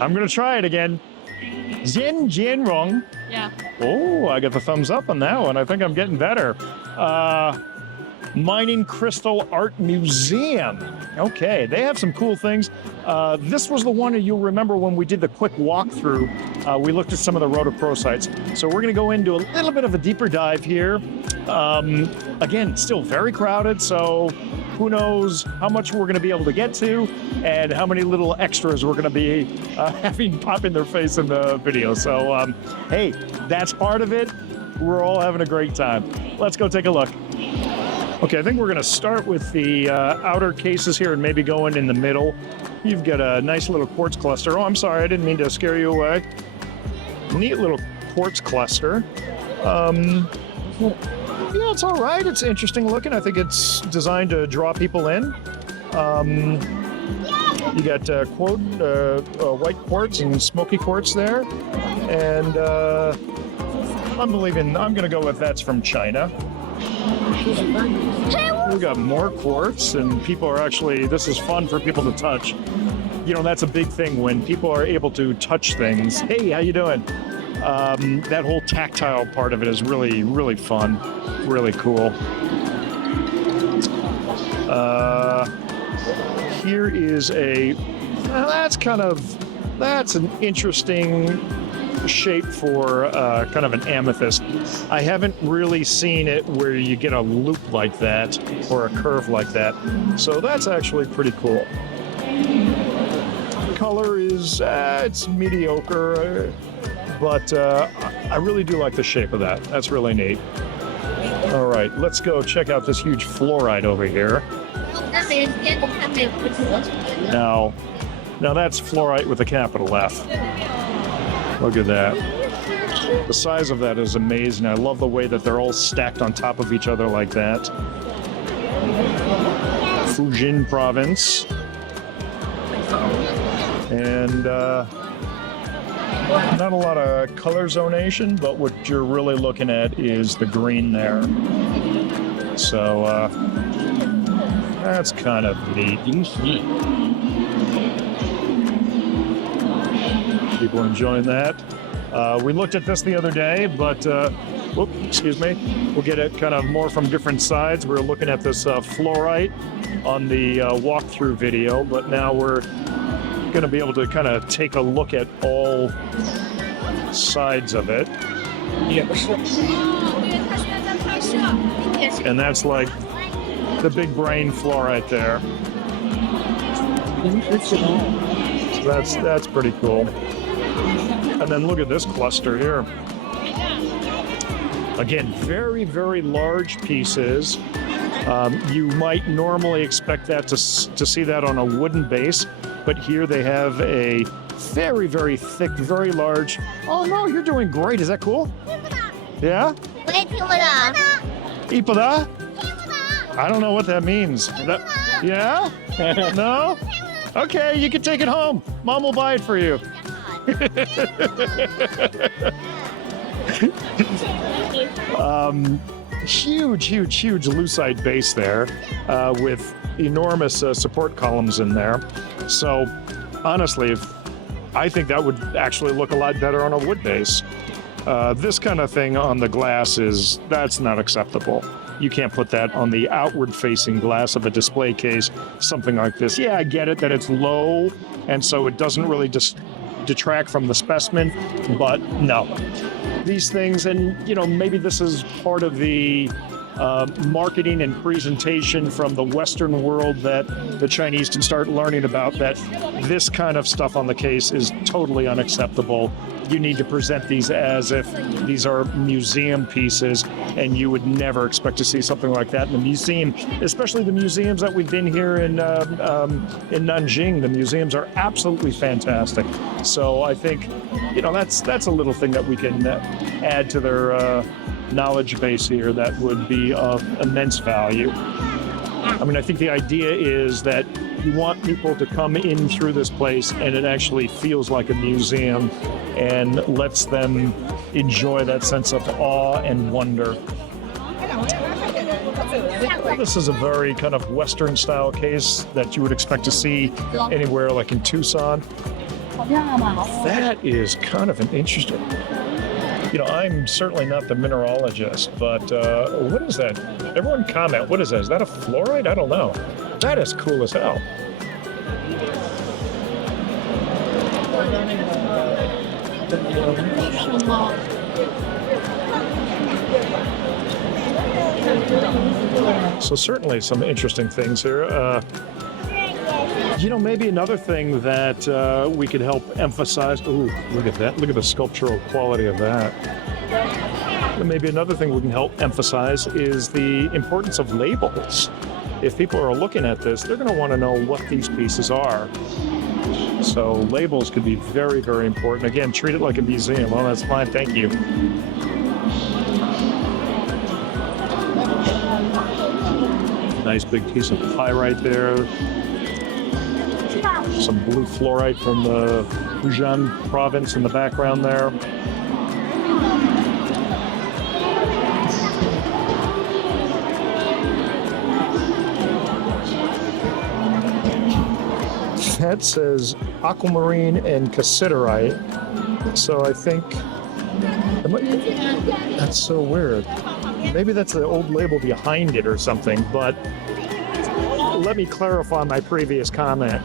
I'm gonna try it again. Zheng Jianrong. Yeah. Oh, I got the thumbs up on that one. I think I'm getting better. Mining Crystal Art Museum. Okay, they have some cool things. This was the one you'll remember when we did the quick walkthrough. We looked at some of the rhodochrosites. So we're going to go into a little bit of a deeper dive here. Again, still very crowded, so who knows how much we're going to be able to get to and how many little extras we're going to be having pop in their face in the video. So, hey, that's part of it. We're all having a great time. Let's go take a look. Okay, I think we're going to start with the outer cases here and maybe go in the middle. You've got a nice little quartz cluster. Oh, I'm sorry, I didn't mean to scare you away. Neat little quartz cluster. Yeah, it's all right. It's interesting looking. I think it's designed to draw people in. You got white quartz and smoky quartz there. And I'm going to go with that's from China. We got more quartz, and people are actually, this is fun for people to touch. You know, that's a big thing when people are able to touch things. Hey, how you doing? That whole tactile part of it is really, really fun, really cool. Here is that's an interesting shape for kind of an amethyst. I haven't really seen it where you get a loop like that or a curve like that. So that's actually pretty cool. Color is, it's mediocre, but I really do like the shape of that. That's really neat. All right, let's go check out this huge fluorite over here. Now that's fluorite with a capital F. Look at that. The size of that is amazing. I love the way that they're all stacked on top of each other like that. Fujian province. And not a lot of color zonation, but what you're really looking at is the green there. So that's kind of neat. People enjoying that. We looked at this the other day, but excuse me. We'll get it kind of more from different sides. We were looking at this fluorite on the walkthrough video, but now we're going to be able to kind of take a look at all sides of it. And that's like the big brain fluorite there. That's pretty cool. And then look at this cluster here. Again, very, very large pieces. You might normally expect that to see that on a wooden base, but here they have a very, very thick, very large. Oh no, you're doing great. Is that cool? Yeah? Ipada? I don't know what that means. Yeah? No? Okay, you can take it home. Mom will buy it for you. Huge lucite base there with enormous support columns in there. So honestly, I think that would actually look a lot better on a wood base. This kind of thing on the glass that's not acceptable. You can't put that on the outward facing glass of a display case, something like this. Yeah, I get it that it's low, and so it doesn't really detract from the specimen, but no. These things, and maybe this is part of the marketing and presentation from the Western world that the Chinese can start learning about, that this kind of stuff on the case is totally unacceptable. You need to present these as if these are museum pieces, and you would never expect to see something like that in the museum, especially the museums that we've been here in Nanjing. The museums are absolutely fantastic. So I think, that's a little thing that we can add to their knowledge base here that would be of immense value. I mean, I think the idea is that you want people to come in through this place and it actually feels like a museum and lets them enjoy that sense of awe and wonder. This is a very kind of Western style case that you would expect to see anywhere like in Tucson. That is kind of an interesting. You know, I'm certainly not the mineralogist, but what is that? Everyone comment. What is that? Is that a fluorite? I don't know. That is cool as hell. So certainly some interesting things here. You know, maybe another thing that we could help emphasize. Ooh, look at that. Look at the sculptural quality of that. And maybe another thing we can help emphasize is the importance of labels. If people are looking at this, they're going to want to know what these pieces are. So labels could be very, very important. Again, treat it like a museum. Oh, that's fine. Thank you. Nice big piece of pyrite there. Some blue fluorite from the Fujian province in the background there. That says aquamarine and cassiterite. So I think that's so weird. Maybe that's the old label behind it or something, but let me clarify my previous comment.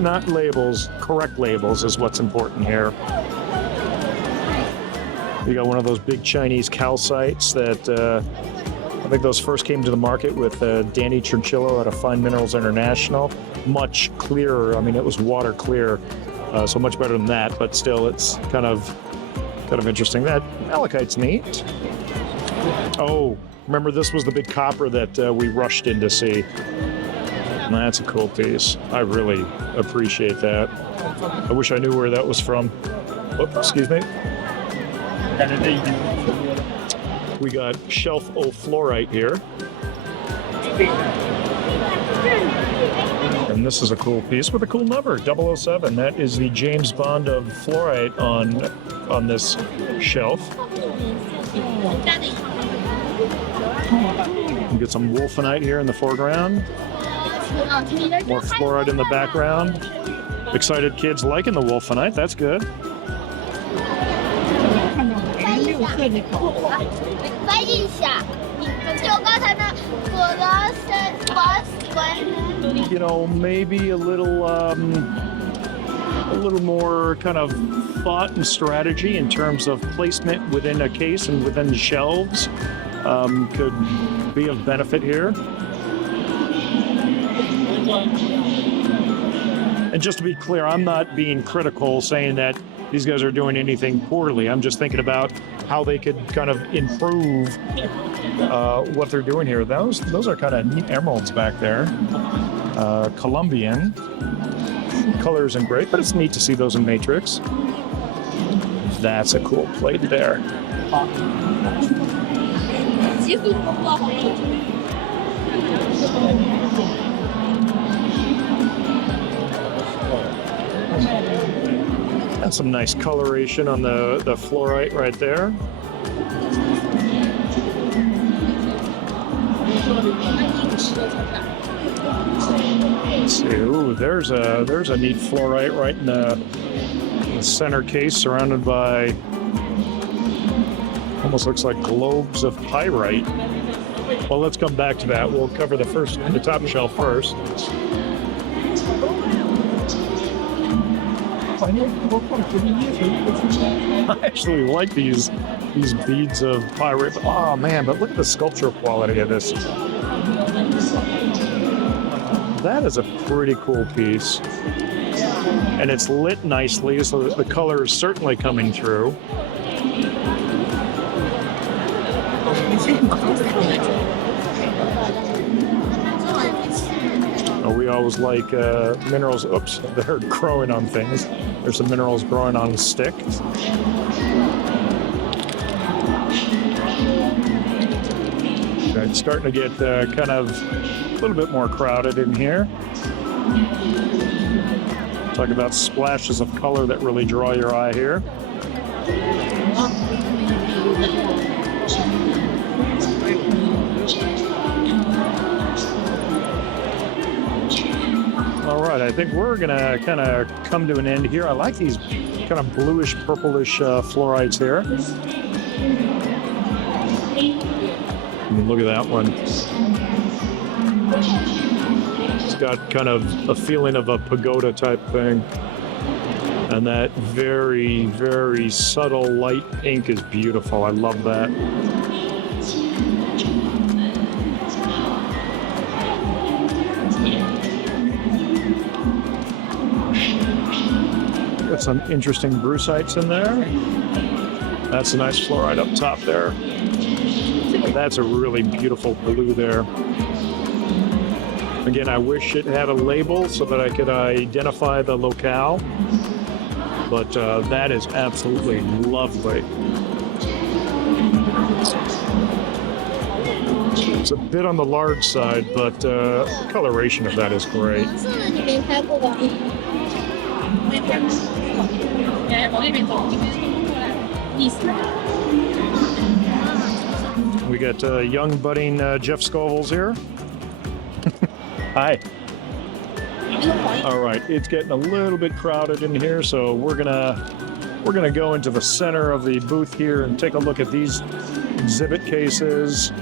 Not labels, correct labels is what's important here. You got one of those big Chinese calcites that I think those first came to the market with Danny Churchillo out of Fine Minerals International. Much clearer. I mean, it was water clear, so much better than that. But still, it's kind of interesting. That malachite's neat. Oh, remember this was the big copper that we rushed in to see. That's a cool piece. I really appreciate that. I wish I knew where that was from. Oh, excuse me. We got shelf O fluorite here. And this is a cool piece with a cool number, 007. That is the James Bond of fluorite on this shelf. You get some wolfenite here in the foreground. More fluorite in the background. Excited kids liking the wolfenite. That's good. You know, maybe a little more kind of thought and strategy in terms of placement within a case and within the shelves could be of benefit here. And just to be clear, I'm not being critical saying that these guys are doing anything poorly. I'm just thinking about how they could kind of improve what they're doing here. Those are kind of neat emeralds back there. Colombian. Color isn't great, but it's neat to see those in matrix. That's a cool plate there. And some nice coloration on the fluorite right there. Let's see. Ooh, there's a neat fluorite right in the center case, surrounded by almost looks like globes of pyrite. Well, let's come back to that. We'll cover the top shelf first. I actually like these beads of pyrite. Oh man, but look at the sculptural quality of this. That is a pretty cool piece. And it's lit nicely, so the color is certainly coming through. We always like minerals. Oops, they're growing on things. There's some minerals growing on sticks. Okay, it's starting to get kind of a little bit more crowded in here. Talk about splashes of color that really draw your eye here. All right. right, I think we're gonna kind of come to an end here. I like these kind of bluish, purplish fluorites here. I mean, look at that one. It's got kind of a feeling of a pagoda type thing. And that very, very subtle light pink is beautiful. I love that. Got some interesting brucites in there. That's a nice fluorite up top there. That's a really beautiful blue there. Again, I wish it had a label so that I could identify the locale, but that is absolutely lovely. It's a bit on the large side, but the coloration of that is great. We got young budding Jeff Scovilles here. Hi. All right, it's getting a little bit crowded in here, so we're gonna go into the center of the booth here and take a look at these exhibit cases.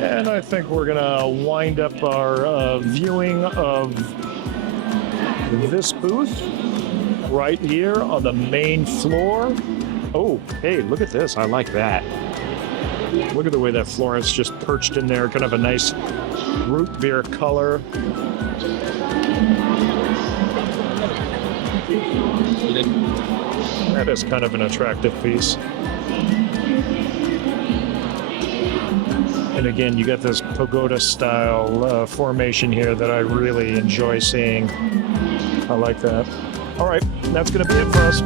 And I think we're gonna wind up our viewing of this booth right here on the main floor. Oh, hey, look at this. I like that. Look at the way that fluorite's just perched in there. Kind of a nice root beer color. That is kind of an attractive piece. And again, you got this pagoda style formation here that I really enjoy seeing. I like that. All right, that's going to be it for us.